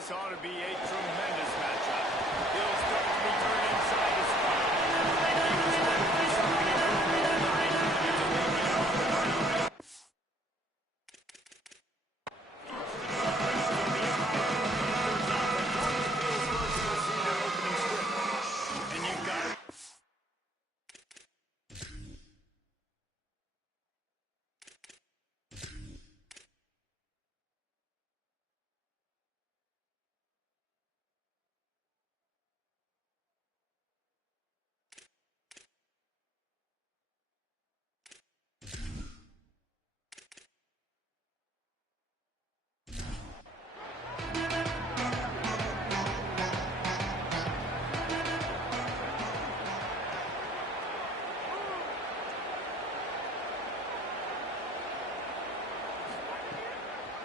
This ought to be a tremendous matchup. He'll start to be turned inside his spot. And you've got it.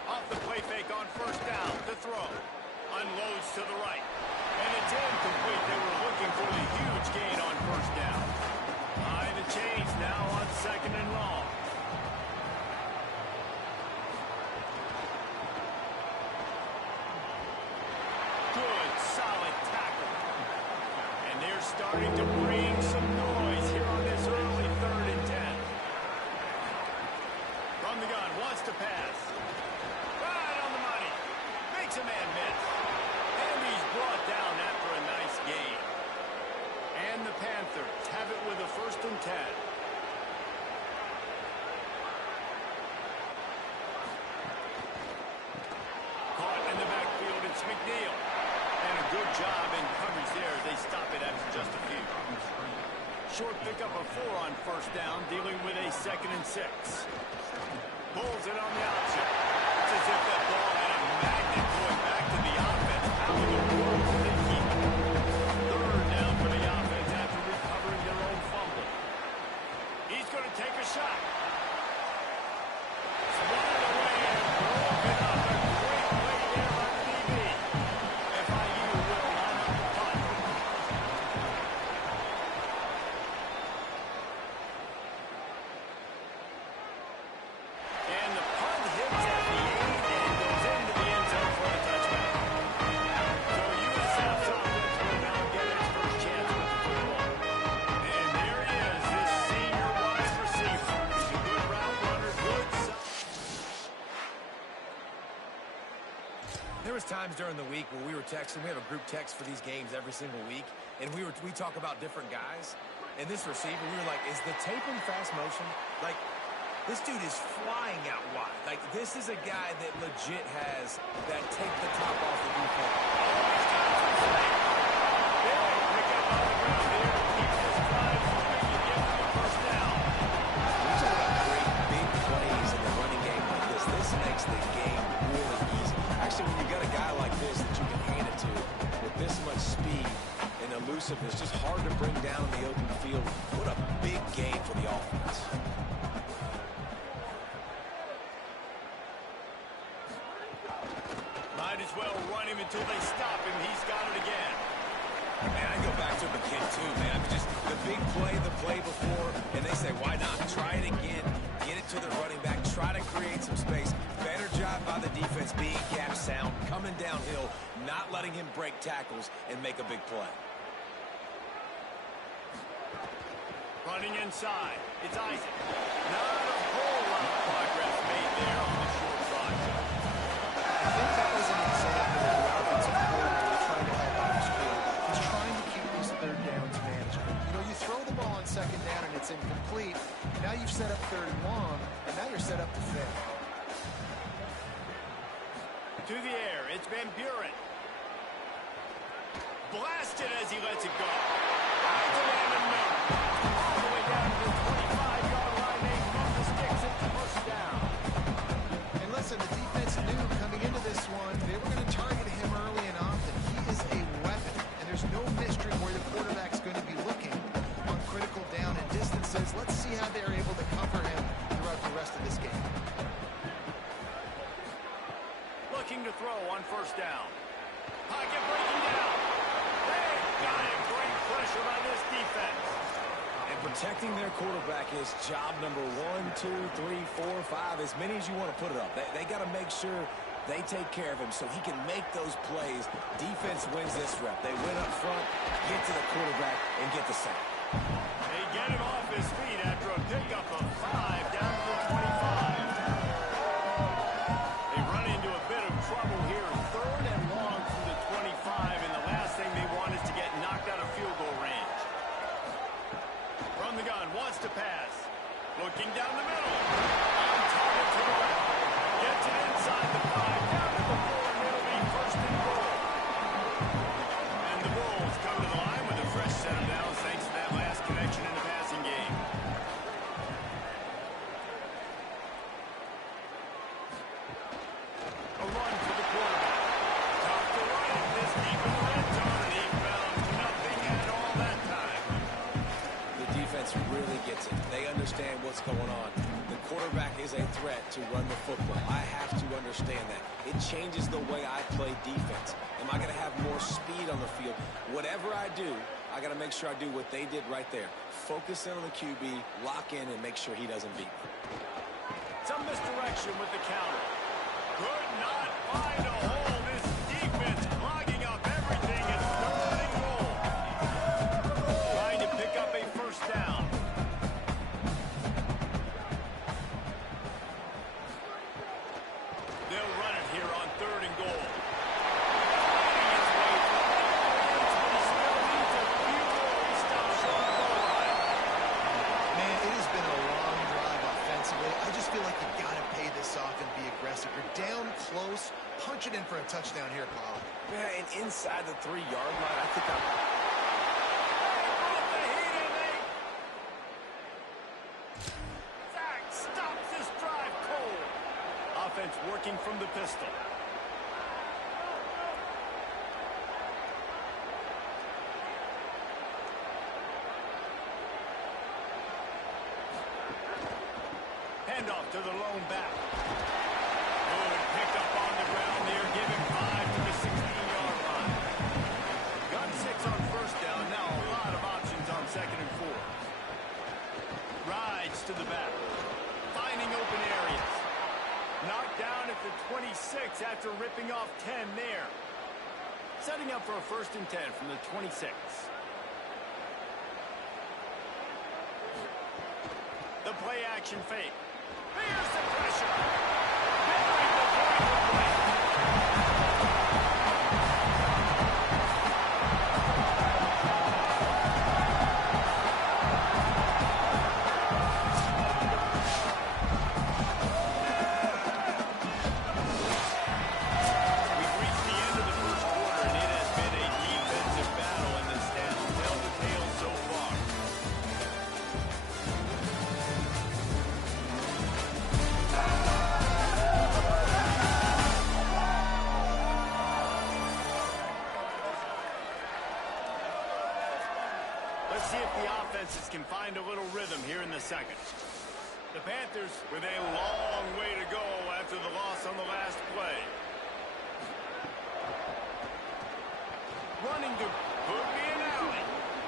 Off the play fake on first down. The throw. Unloads to the right. And it's incomplete. They were looking for the huge gain on first down. Behind the chains now on second and long. Good, solid tackle. And they're starting to bring some noise here on this early 3rd and 10. From the gun, wants to pass. Right on the money. Makes a man miss. And he's brought down after a nice gain. And the Panthers have it with a 1st and 10. Caught in the backfield, it's McNeil. And a good job in coverage there as they stop it after just a few. Short pickup of 4 on first down, dealing with a 2nd and 6. Pulls it on the option. It's as if that ball had a magnet going back to the offense. How in the world did they keep it? 3rd down for the offense after recovering their own fumble. He's going to take a shot. Swatted away and broken up. A great play there by the DB. FIU will line up the punt. And the punt hits at the 8 and goes into the end zone for a touchback. So USF's offense will now get its first chance with the football. And there he is, this senior wide receiver. He's a good route runner, good. There was times during the week where we were texting. We have a group text for these games every single week, and we talk about different guys. And this receiver, we were like, is the tape in fast motion? Like, this dude is flying out wide. Like, this is a guy that legit has that take the top off the defense. We talk about great big plays in the running game like this. This makes the game really easy. Actually, when you got a guy like this that you can hand it to with this much speed and elusiveness, just hard to bring down in the open field. What a big game for the offense. Might as well run him until they stop him. He's got it again. Man, I go back to him again, too, man. Just the big play, the play before, and they say, why not? Try it again. Get it to the running back. Try to create some space. Better job by the defense being gap sound, coming downhill, not letting him break tackles and make a big play. Running inside. It's Isaac. Not a whole lot of progress made there on the short side. I think that was an example of the offensive coordinator trying to help out his field. He's trying to keep these 3rd downs manageable. You know, you throw the ball on 2nd down and it's incomplete. Now you've set up 3rd and long, and now you're set up to fail. To the air, it's Van Buren. Blasted as he lets it go. Finds a man in the middle. All the way down to the 25-yard line. They move the sticks at the first down. And listen, the defense knew coming into this one, they were going to target him early and often. He is a weapon, and there's no mystery where the quarterback's going to be looking on critical down and distances. Let's see how they're able to cover him throughout the rest of this game. Looking to throw on first down. Pocket breaking down. They've got it. Great pressure by this defense. And protecting their quarterback is job number 1, 2, 3, 4, 5, as many as you want to put it up. They got to make sure They take care of him so he can make those plays. Defense wins this rep. They win up front, get to the quarterback, and get the sack. They get him off his feet after a pickup of 5 down to the 25. They run into a bit of trouble here. 3rd and long from the 25, and the last thing they want is to get knocked out of field goal range. From the gun, wants to pass. Looking down the middle. On target to the left. Gets it inside the 5, down to the 4, and it'll be 1st and goal. And the Bulls come to the line with a fresh set of downs thanks to that last connection in the passing game. A run for the quarterback. Tough to run it this deep in the red zone, and he found nothing at all that time. The defense really gets it. They understand what's going on. The quarterback is a threat to run the football. I have to understand that. It changes the way I play defense. Am I going to have more speed on the field? Whatever I do, I got to make sure I do what they did right there. Focus in on the QB, lock in, and make sure he doesn't beat me. Some misdirection with the counter. Could not find a hole. This defense clogging up everything. It's 3rd and goal. Trying to pick up a 1st down. They'll run it here on 3rd and goal. Finding its way through the but he still needs a few more. He stops short of the goal line. Man, it has been a long drive offensively. I just feel like you've got to pay this off and be aggressive. You're down close. Punch it in for a touchdown here, Paul. Yeah, and inside the 3-yard line, I think I'm... Zach stops this drive cold. Offense working from the pistol. Handoff to the lone back. Good pickup on the ground there. Give him 5 to the 16-yard line. Got 6 on 1st down. Now a lot of options on 2nd and 4. Rides to the back. Finding open areas. Knocked down at the 26 after ripping off 10 there. Setting up for a 1st and 10 from the 26. The play action fake. Here's the pressure. Buried before he could break. We've reached the end of the 1st quarter, and it has been a defensive battle, and the stats tell the tale so far. Let's see if the offenses can find a little rhythm here in the 2nd. The Panthers with a long way to go after the loss on the last play. Running to could be an alley.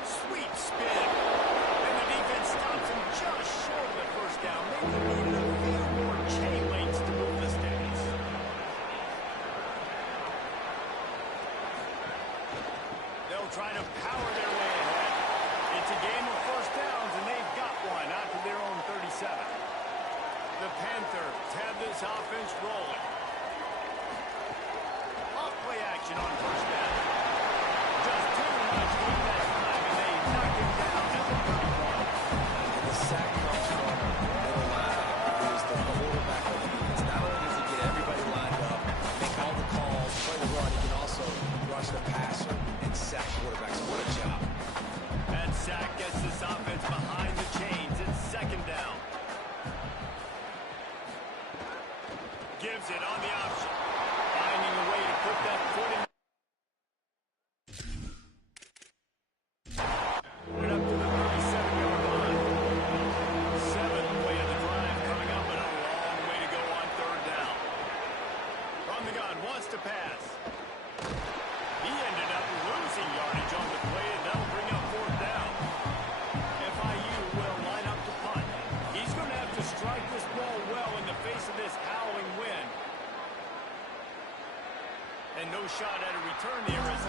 Sweet spin. And the defense stops him just short of the 1st down. Maybe needed a few more chain links to move the sticks. They'll try to power their way ahead. It's a game of 1st downs, and they've got one out to their own 37. The Panthers have this offense rolling. Off play action on 1st down. Just too much with that time, and they knock him down at the 31. And the sack comes from the middle linebacker, who is the quarterback of the defense. Not only does he get everybody lined up, make all the calls, play the run, he can also rush the passer and sack quarterbacks. What a job. That sack gets this offense behind the chains. It's 2nd down. Gives it on the option. Finding a way to put that foot in. Right up to the 37-yard line. 7th play of the drive coming up, and a long way to go on 3rd down. From the gun, wants to pass. He ended up losing yardage on the play, and that'll bring up 4th down. FIU will line up to punt. He's going to have to strike this ball well in the face of this howling wind. a shot at a return here as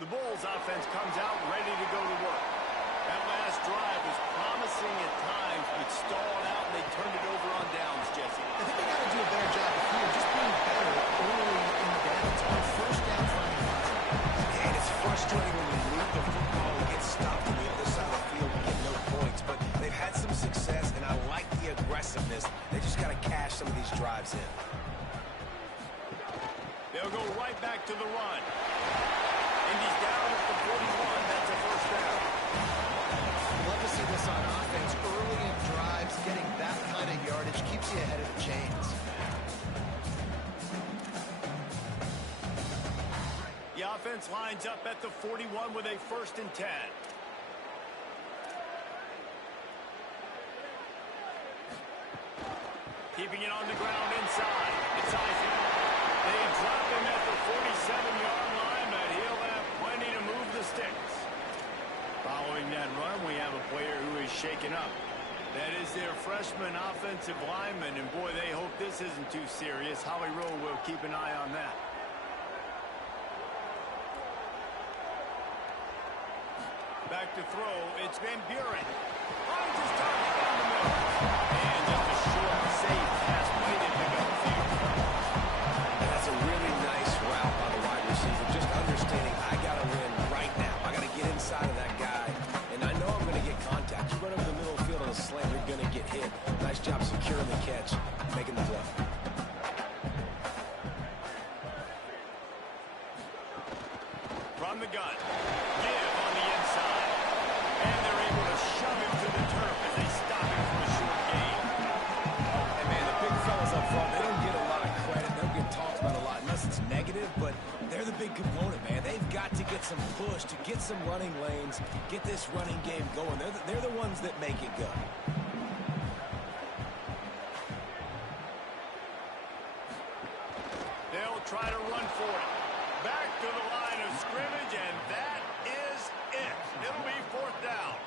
the Bulls offense comes out ready to go to work. That last drive was promising at times, but stalled out, and they turned it over on downs, Jesse. I think they got to do a better job here, just being better early in the downs. On first down, finding positive. And it's frustrating when you move the football and get stopped on the other side of the field and get no points. But they've had some success, and I like the aggressiveness. They just got to cash some of these drives in. They'll go right back to the run. Indy's down at the 41. That's a first down. Love to see this on offense. Early in drives, getting that kind of yardage keeps you ahead of the chains. The offense lines up at the 41 with a 1st and 10. Keeping it on the ground inside. It's Isaac. They drop him at the 47-yard line, but he'll have plenty to move the sticks. Following that run, we have a player who is shaken up. That is their freshman offensive lineman, and boy, they hope this isn't too serious. Holly Rowe will keep an eye on that. Back to throw, it's Van Buren. Finds his target down the middle. And just a short, safe pass waited to go field. That's a really nice route by the wide receiver. Just understanding I got to win right now. I got to get inside of that guy. And I know I'm going to get contact. You run over the middle of the field on a slant, you're going to get hit. Nice job securing the catch, making the play. From the gun. Give on the inside. And they're able to shove him to the turf as they stop him for a short gain. And man, the big fellas up front, they don't get a lot of credit. They don't get talked about a lot unless it's negative, but they're the big component, man. They've got to get some push, to get some running lanes, get this running game going. They're the ones that make it go. They'll try to run for it. Back to the line of scrimmage, and that is it. It'll be 4th down.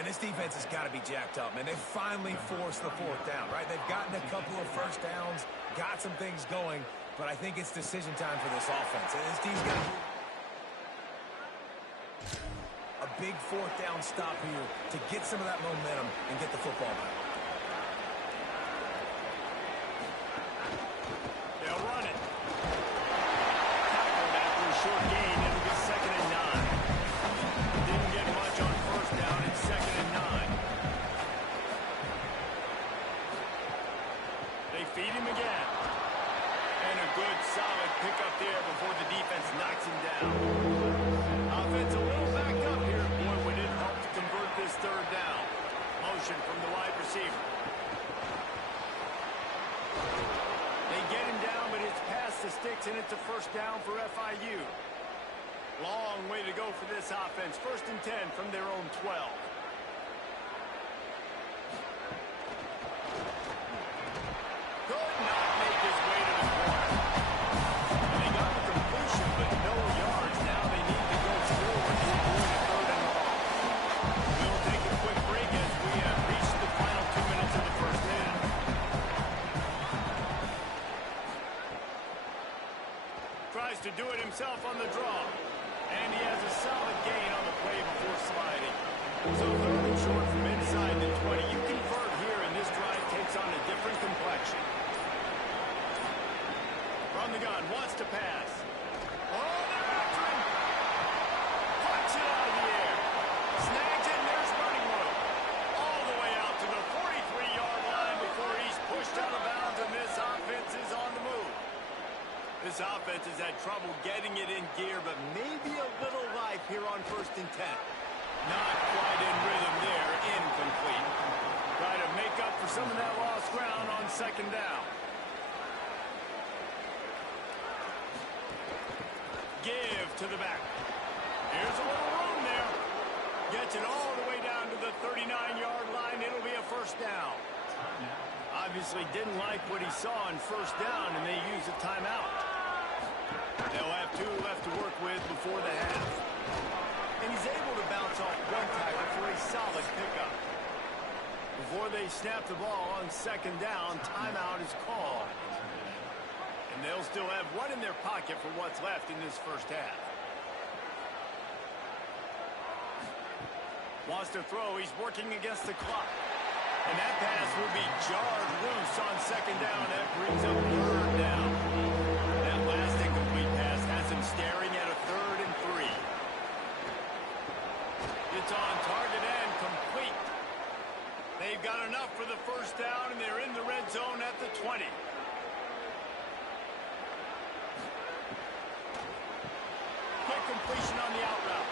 And this defense has got to be jacked up, man. They finally forced the 4th down, right? They've gotten a couple of first downs, got some things going, but I think it's decision time for this offense. And this team's got to do a big 4th down stop here to get some of that momentum and get the football back. They'll run it. Tackled after a short gain. It'll be 2nd and 9. Didn't get much on 1st down. It's 2nd and 9. They feed him again. And a good, solid pickup there before the defense knocks him down. Offense a little back up here. Boy, would it help to convert this 3rd down. Motion from the wide receiver. They get him down, but it's past the sticks, and it's a 1st down for FIU. Long way to go for this offense. 1st and 10 from their own 12. Could not make his way to the corner. And they got the completion, but no yards. Now they need to go forward to avoid a 3rd and long. We'll take a quick break as we have reached the final 2 minutes of the 1st half. Tries to do it himself on the draw. And he has a solid gain on the play before sliding. So 3rd and short from inside the 20. You convert here, and this drive takes on a different complexion. From the gun, wants to pass. Oh, they're after him. Plucks it out of the air. Snags it, and there's running room. All the way out to the 43-yard line before he's pushed out of bounds, and this offense is on the move. This offense has had trouble getting it in gear, but maybe a little life here on 1st and 10. Not quite in rhythm there, incomplete. Try to make up for some of that lost ground on 2nd down. Give to the back. Here's a little room there. Gets it all the way down to the 39-yard line. It'll be a 1st down. Obviously didn't like what he saw on 1st down, and they use a timeout. They'll have 2 left to work with before the half. And he's able to bounce off 1 tackle for a solid pickup. Before they snap the ball on 2nd down, timeout is called. And they'll still have 1 in their pocket for what's left in this first half. Wants to throw. He's working against the clock. And that pass will be jarred loose on 2nd down. That brings up 3rd down. That last incomplete pass has him staring at a 3rd and 3. It's on target and complete. They've got enough for the first down, and they're in the red zone at the 20. Quick completion on the out route.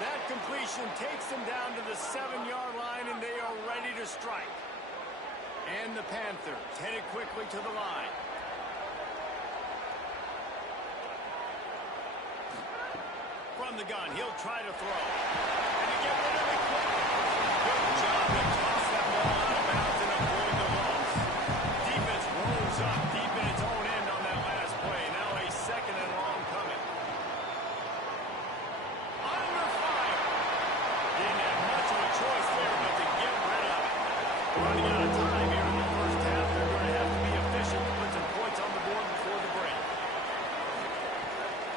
That completion takes them down to the 7-yard line, and they are ready to strike. And the Panthers headed quickly to the line. From the gun, he'll try to throw. And to get rid of it quickly. Good job to toss that ball out of bounds and avoid the loss. Defense rolls up deep in its own end on that last play. Now a 2nd and long coming. Under fire. Didn't have much of a choice there but to get rid of it. Running out of time here in the first half. They're going to have to be efficient to put some points on the board before the break.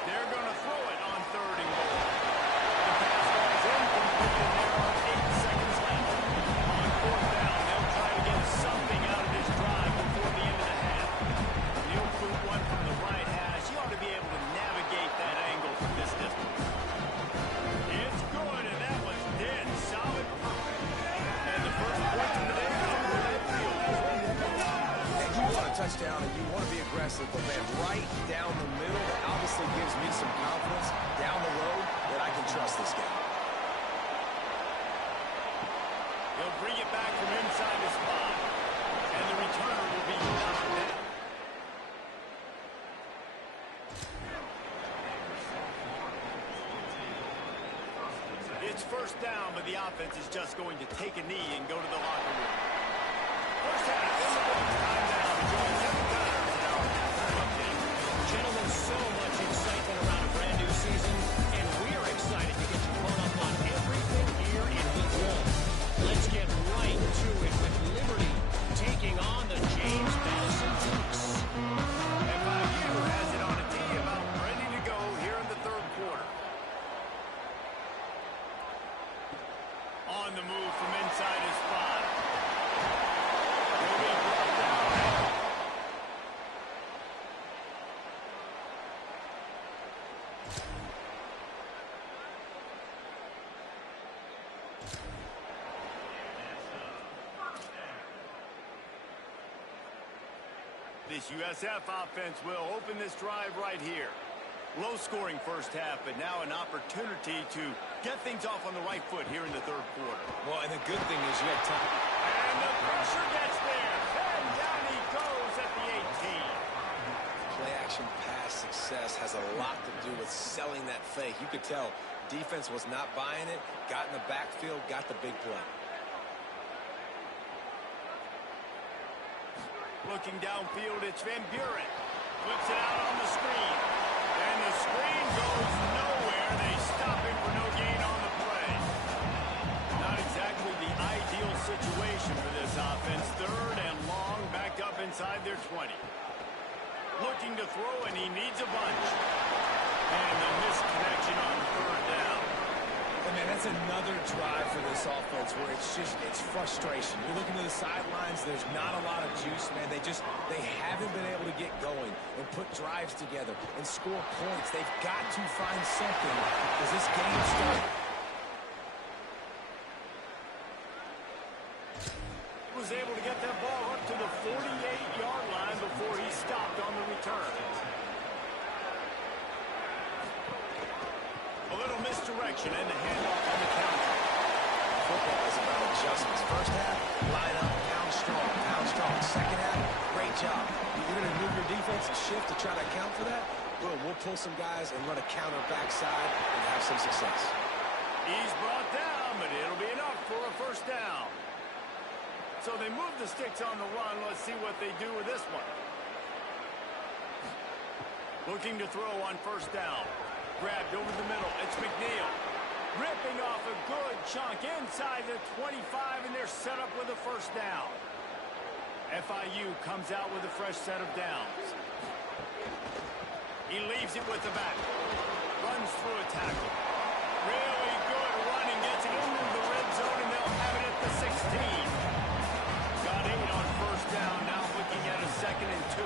They're going to throw it on 3rd and goal. The pass falls incomplete, and there are 8 seconds left. On 4th down, they'll try to get something out of this drive before the end of the half. He'll boot one from the right hash. He ought to be able to navigate that angle from this distance. It's good, and that was dead solid perfect. And the first point of the day comes from that field. And you want a touchdown, and you want to be aggressive, but man, right down the middle, that obviously gives me some confidence down the road that I can trust this guy. He'll bring it back from inside the spot, and the returner will be knocked down. It's first down, but the offense is just going to take a knee and go to the locker room. First half in the books. Time now to join Kevin Connors in our halftime update. Gentlemen, so much excitement around a brand new season, and we're excited to get you caught up on everything here in Week 1. Let's get right to it with Liberty taking on the James Madison Dukes. FIU has it on a tee about ready to go here in the 3rd quarter. On the move from inside his spot. He'll be brought down. This USF offense will open this drive right here. Low-scoring first half, but now an opportunity to get things off on the right foot here in the 3rd quarter. Well, and the good thing is you had time. And the pressure gets there. And down he goes at the 18. Play-action pass success has a lot to do with selling that fake. You could tell defense was not buying it, got in the backfield, got the big play. Looking downfield, it's Van Buren. Flips it out on the screen. And the screen goes nowhere. They stop him for no gain on the play. Not exactly the ideal situation for this offense. 3rd and long, back up inside their 20. Looking to throw, and he needs a bunch. And the misconnection on 3rd down. And man, that's another drive for this offense where it's frustration. You're looking to the sidelines, there's not a lot of juice, man. They haven't been able to get going and put drives together and score points. They've got to find something as this game starts. He was able to get that ball up to the 48-yard line before he stopped on the return. A little misdirection and the handoff on the counter. Football is about adjustments. First half, line up, pound strong, pound strong. Second half, great job. You're going to move your defense and shift to try to account for that. Boom, we'll pull some guys and run a counter backside and have some success. He's brought down, but it'll be enough for a first down. So they move the sticks on the run. Let's see what they do with this one. Looking to throw on first down. Grabbed over the middle. It's McNeil. Ripping off a good chunk inside the 25, and they're set up with a first down. FIU comes out with a fresh set of downs. He leaves it with the back. Runs through a tackle. Really good running. Gets it into the red zone, and they'll have it at the 16. Got 8 on first down. Now looking at a 2nd and 2.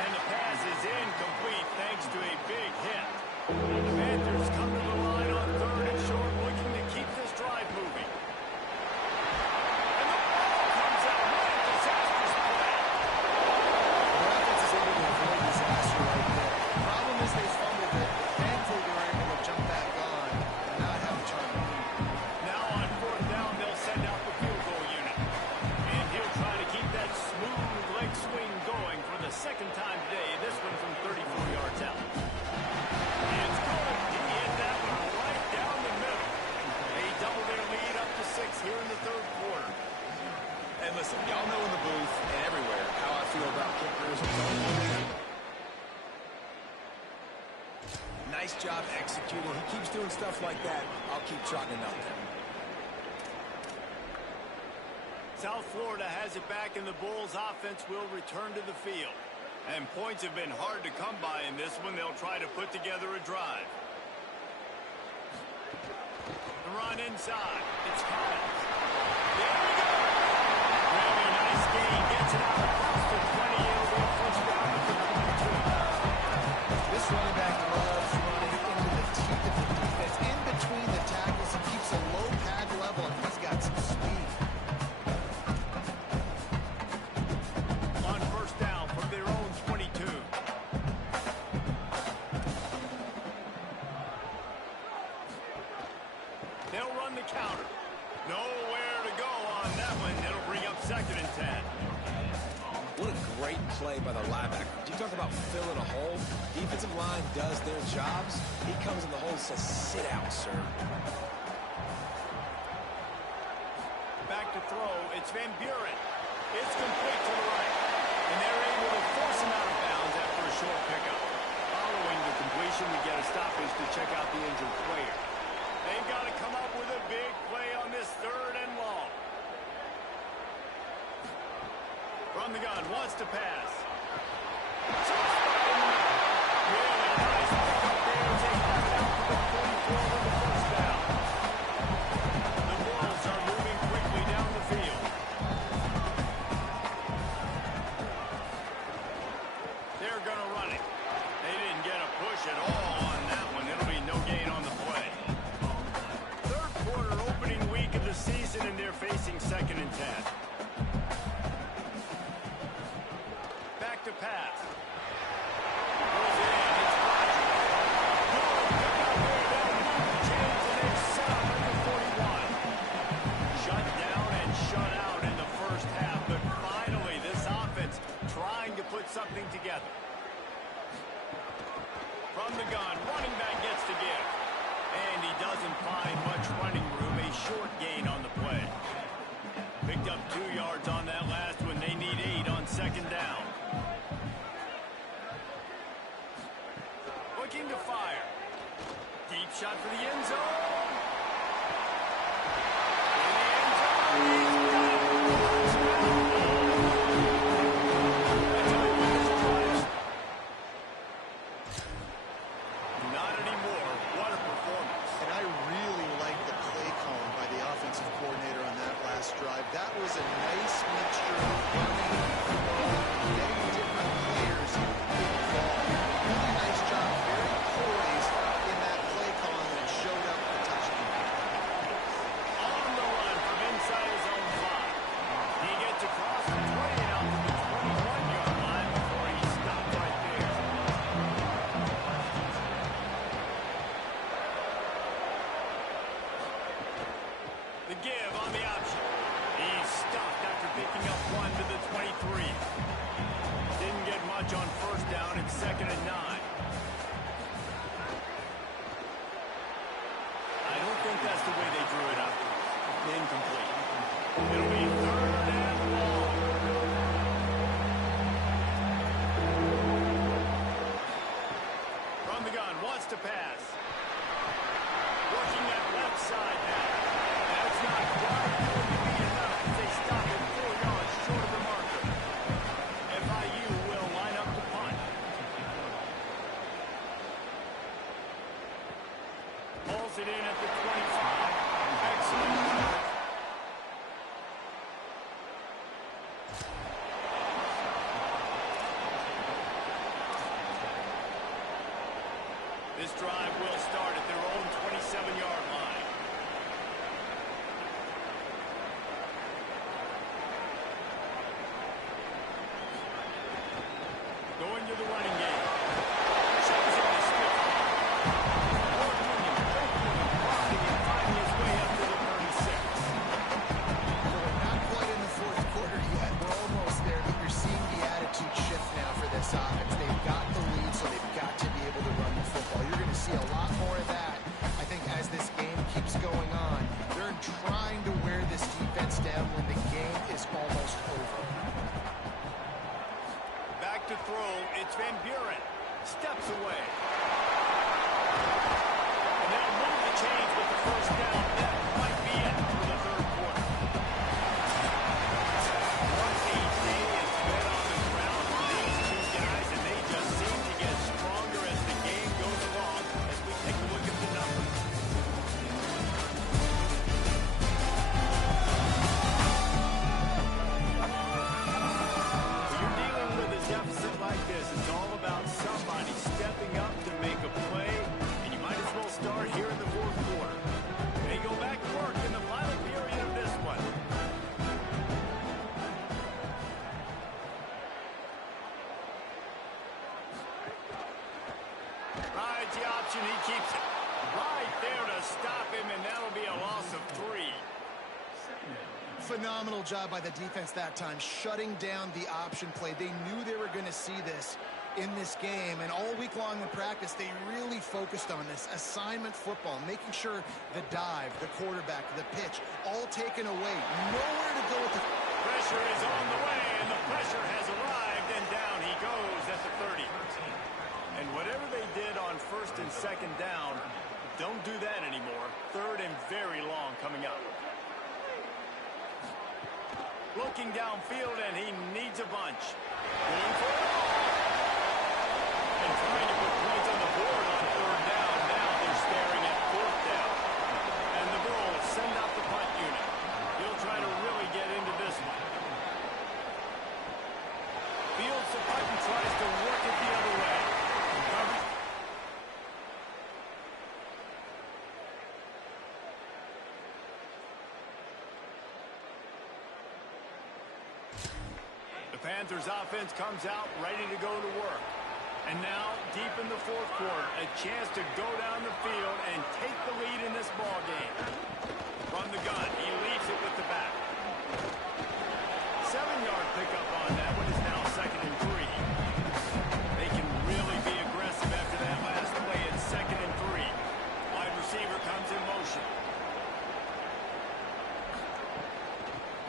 And the pass is incomplete thanks to a big hit. The Panthers come to the line on 3rd and short, looking to keep this drive moving. And the ball comes out. What a disastrous play. The offense is able to avoid disaster right there. The problem is they fumbled it. Thankfully, they were able to jump back on and not have a turnover. Now on 4th down, they'll send out the field goal unit. And he'll try to keep that smooth leg swing going for the 2nd time today. This one from 34 yards out. It's good. He hit that one right down the middle. They double their lead up to 6 here in the 3rd quarter. And listen, y'all know in the booth and everywhere how I feel about kickers. Nice job executing. He keeps doing stuff like that. I'll keep trotting him out there. South Florida has it back, and the Bulls offense will return to the field. And points have been hard to come by in this one. They'll try to put together a drive. The run inside. It's Collins. There we go. Really nice gain. Gets it out across the 20. It'll be a first down at the 22. This running back loves running into the teeth of the defense. In between the tackles, he keeps a low pad level, and he's got some speed. On first down from their own 22. They'll run the counter. Nowhere to go on that one. It'll bring up 2nd and 10. What a great play by the linebacker. You talk about filling a hole. Defensive line does their jobs. He comes in the hole and says, sit out, sir. Back to throw. It's Van Buren. It's complete to the right. And they're able to force him out of bounds after a short pickup. Following the completion, we get a stoppage to check out the injured player. They've got to come up with a big play on this 3rd and long. From the gun, wants to pass. Really nice pickup there as they have it out to the 44 with the first down. The Bulls are moving quickly down the field. They're going to run it. They didn't get a push at all on that one. It'll be no gain on the play. 3rd quarter opening week of the season, and they're facing 2nd and 10. Back to pass. Goes in. It's Rodgers. Good pickup there. They'll move the chains, and they've set up at the 41. Shut down and shut out in the first half, but finally this offense trying to put something together. From the gun, running back gets to give. And he doesn't find much running room. A short gain on the play. Picked up 2 yards on that last one. They need 8 on 2nd down. Looking to fire. Deep shot for the end zone. In the end zone. He's got it. Not anymore. What a performance. And I really like the play calling by the offensive coordinator on that last drive. That was a nice mixture of running, getting different players involved. Really nice job, very poised in that play calling when it showed up for the touchdown. On the run from inside his own 5. He gets across the 20 and out to the 21-yard line before he stopped right there. The give on the option. He's stopped after picking up 1 to the 23. Didn't get much on first down. It's 2nd and 9. I don't think that's the way they drew it up. Incomplete. It'll be 3rd and long. This drive will start at their own 27-yard line. Going to the running game. Shows him the split. Blocking and finding his way up to the 36. Well, not quite in the fourth quarter yet. We're almost there, but you're seeing the attitude shift now for this offense. They've got the lead, so they've got to be able to run the football. You're going to see a lot more of that, I think, as this game keeps going on. They're trying to wear this defense down when the game is almost over. Back to throw. It's Van Buren. Steps away. And they'll move the chains with the first down. That might be it for the third quarter. What a day is been on the ground for these two guys, and they just seem to get stronger as the game goes along as we take a look at the numbers. When you're dealing with a deficit like this, it's all about somebody stepping up to make a play, and you might as well start here in the fourth quarter. They go back to work in the final period of this one. Rides the option, he keeps it. Right there to stop him, and that'll be a loss of 3. Phenomenal job by the defense that time, shutting down the option play. They knew they were going to see this in this game, and all week long in practice, they really focused on this assignment football, making sure the dive, the quarterback, the pitch, all taken away. Nowhere to go with the... Pressure is on the way, and the pressure has arrived, and down he goes at the 30. And whatever they did on first and second down, don't do that anymore. Third and very long coming up. Looking downfield, and he needs a bunch. Going for it all. And trying to put points on the board on third down. Now they're staring at fourth down. And the Bulls send out the punt unit. He'll try to really get into this one. Fields the punt and tries to work it the other way. Covers. The Panthers offense comes out ready to go to work. And now, deep in the fourth quarter, a chance to go down the field and take the lead in this ball game. From the gun, he leaves it with the back. 7-yard pickup on that one is now 2nd and 3. They can really be aggressive after that last play at 2nd and 3. Wide receiver comes in motion.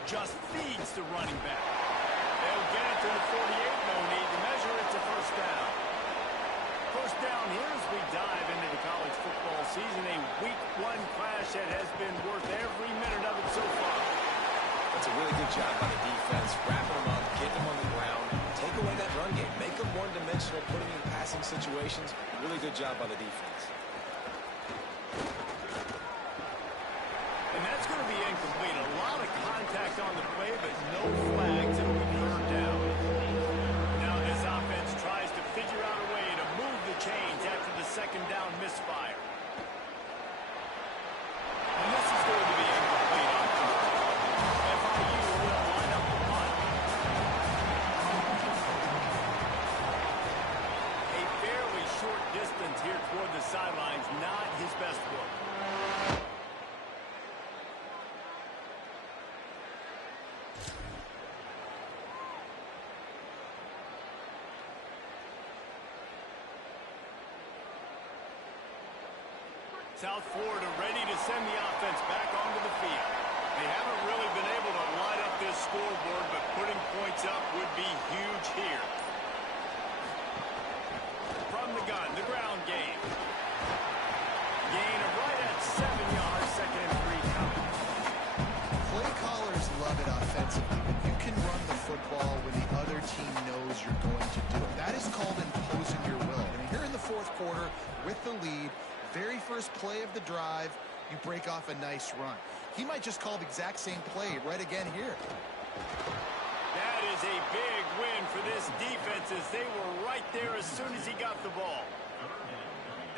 Just feeds the running back. They'll get it to the 48, no need to measure. It's a first down. First down here as we dive into the college football season. A week 1 clash that has been worth every minute of it so far. That's a really good job by the defense, wrapping them up, getting them on the ground, take away that run game, make them one-dimensional, putting them in passing situations. Really good job by the defense. And that's going to be incomplete. A lot of contact on the play, but no flags. It'll be third down. Now this offense tries to figure out a way to move the chains after the second down misfire. And this is going to be incomplete on third. FIU will line up the punt. A fairly short distance here toward the sidelines, not his best work. South Florida ready to send the offense back onto the field. They haven't really been able to light up this scoreboard, but putting points up would be huge here. From the gun, the ground game. Gain of right at 7 yards, 2nd and 3 coming. Play callers love it offensively when you can run the football when the other team knows you're going to do it. That is called imposing your will. And here in the fourth quarter, with the lead, very first play of the drive, you break off a nice run. He might just call the exact same play right again here. That is a big win for this defense as they were right there as soon as he got the ball.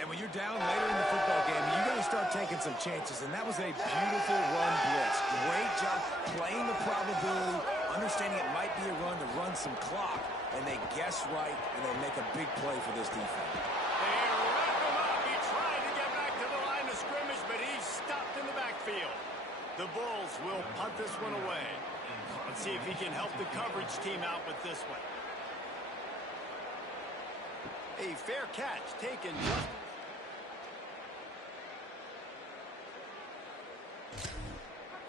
And when you're down later in the football game, you got to start taking some chances. And that was a beautiful run blitz. Great job playing the probability, understanding it might be a run to run some clock. And they guess right, and they make a big play for this defense. They wrap him up. He tried to get back to the line of scrimmage, but he's stopped in the backfield. The Bulls will punt this one away. Let's see if he can help the coverage team out with this one. A fair catch taken just...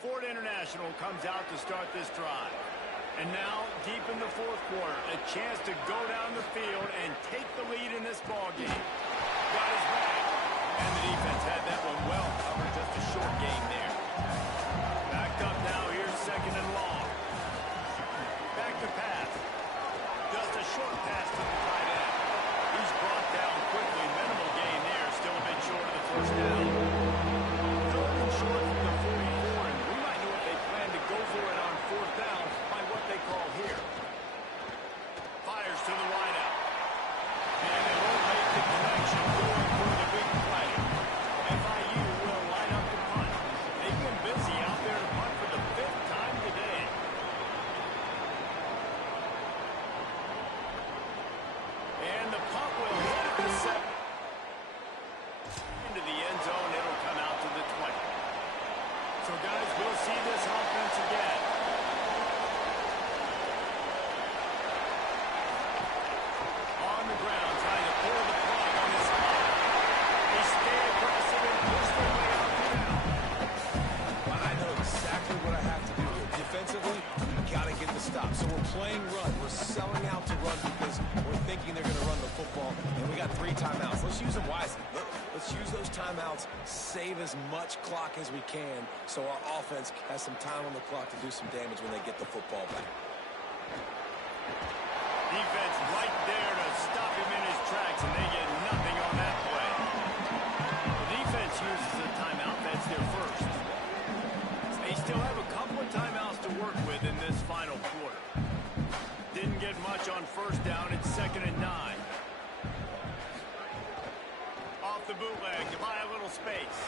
Ford International comes out to start this drive. And now, deep in the fourth quarter, a chance to go down the field and take the lead in this ball game. Got his back. And the defense had that one well covered. Just a short gain there. Back up now. Here's second and long. Back to pass. Just a short pass to the tight end. He's brought down quickly. Minimal gain there. Still a bit short of the first down. Third and short from the 44, and we might know if they plan to go for it on fourth down by what they call here. Fires to the wideout. And they won't make the connection going for the big play. FIU will line up the punt. They've been busy out there to punt for the fifth time today. And the punt will hit at the 7. Into the end zone, it'll come out to the 20. So, guys, we'll see this offense again. On the ground, trying to pull the plug on this spot. They stay aggressive and push their way out the down. Well, I know exactly what I have to do here. Defensively, you got to get the stop. So we're playing run. We're selling out to run because we're thinking they're going to run the football. And we got 3 timeouts. Let's use them wisely. Let's use those timeouts, save as much clock as we can so our offense has some time on the clock to do some damage when they get the football back. Defense right there to stop him in his tracks, and they get nothing on that play. The defense uses a timeout. That's their first. They still have a couple of timeouts to work with in this final quarter. Didn't get much on first down. It's 2nd and 9. Off the bootleg to buy a little space.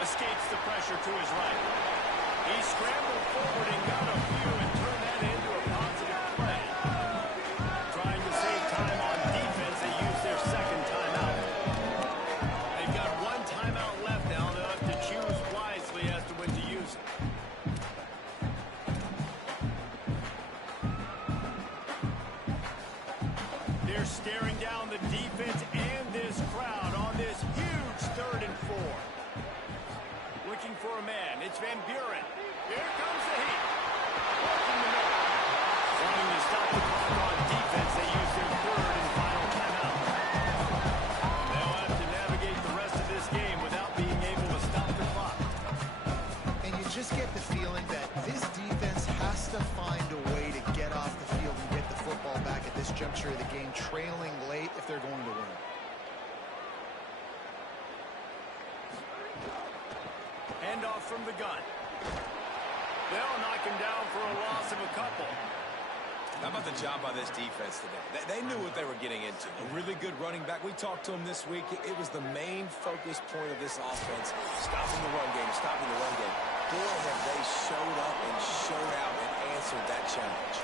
Escapes the pressure to his right. He scrambled forward and got a few and turned that into a positive play. Trying to save time on defense, they use their second timeout. They've got 1 timeout left now. They'll have to choose wisely as to when to use it. They're staring down the defense and this crowd on this huge 3rd and 4. Looking for a man. It's Van Buren. Here comes the heat. Working the middle. Wanting to stop the clock on defense, they use their 3rd and final timeout. They'll have to navigate the rest of this game without being able to stop the clock. And you just get the feeling that this defense has to find a way to get off the field and get the football back at this juncture of the game, trailing late if they're going to win. Handoff from the gun. They'll knock him down for a loss of a couple. How about the job by this defense today? They knew what they were getting into. A really good running back. We talked to him this week. It was the main focus point of this offense. Stopping the run game, stopping the run game. Boy, have they showed up and showed out and answered that challenge.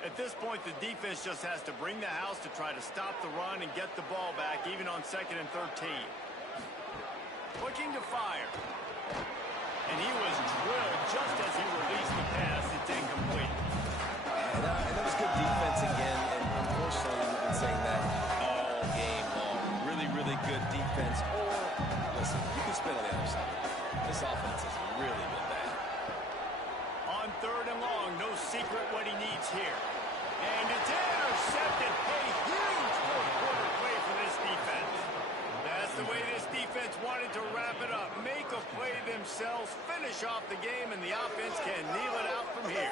At this point, the defense just has to bring the house to try to stop the run and get the ball back, even on 2nd and 13. Looking to fire. And he was drilled just as he released the pass. It's incomplete. And that was good defense again. And unfortunately, we've been saying that all game long. Really, really good defense. Or, listen, you can spin on the other side. This offense has really been bad. On 3rd and long, no secret what he needs here. And it's intercepted. A huge fourth-quarter play for this defense. That's the way this defense wanted to wrap it up. Make a play themselves, finish off the game, and the offense can kneel it out from here.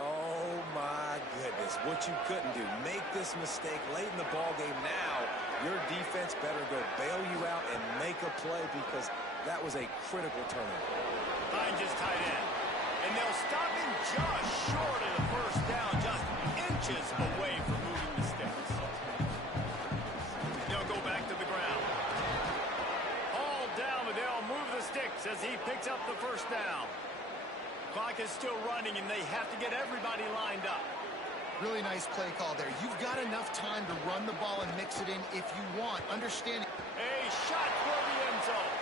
Oh, my goodness. What you couldn't do. Make this mistake late in the ball game. Now, your defense better go bail you out and make a play because that was a critical turnover. behind his tight end. And they'll stop him just short of the first down, just inches away from moving the sticks. They'll go back to the ground. All down, but they'll move the sticks as he picks up the first down. Clock is still running, and they have to get everybody lined up. Really nice play call there. You've got enough time to run the ball and mix it in if you want. Understanding. A shot for the end zone.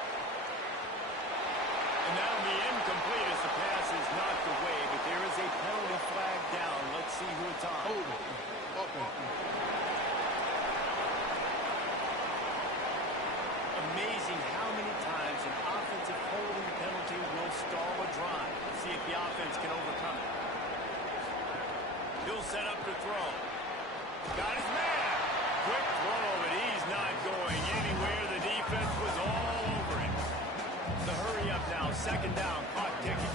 And that'll be incomplete as the pass is knocked away, but there is a penalty flag down. Let's see who it's on. Amazing how many times an offensive holding penalty will stall a drive. Let's see if the offense can overcome it. He'll set up to throw. Got his man. Quick throw, but he's not going anywhere. The defense was all over him. The hurry up now, second down, clock ticking.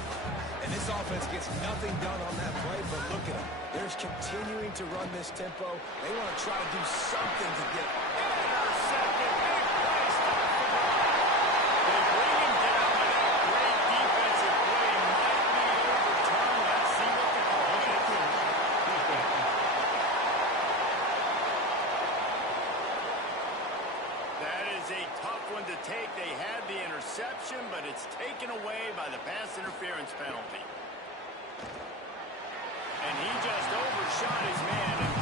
And this offense gets nothing done on that play, but look at them. They're continuing to run this tempo. They want to try to do something to get intercepted. Big play, stop the drive. They bring him down, but that great defensive play might be overturned. Let's see what the call is. That is a tough one to take. They had the interception, but it's taken away by the pass interference penalty. And he just overshot his man and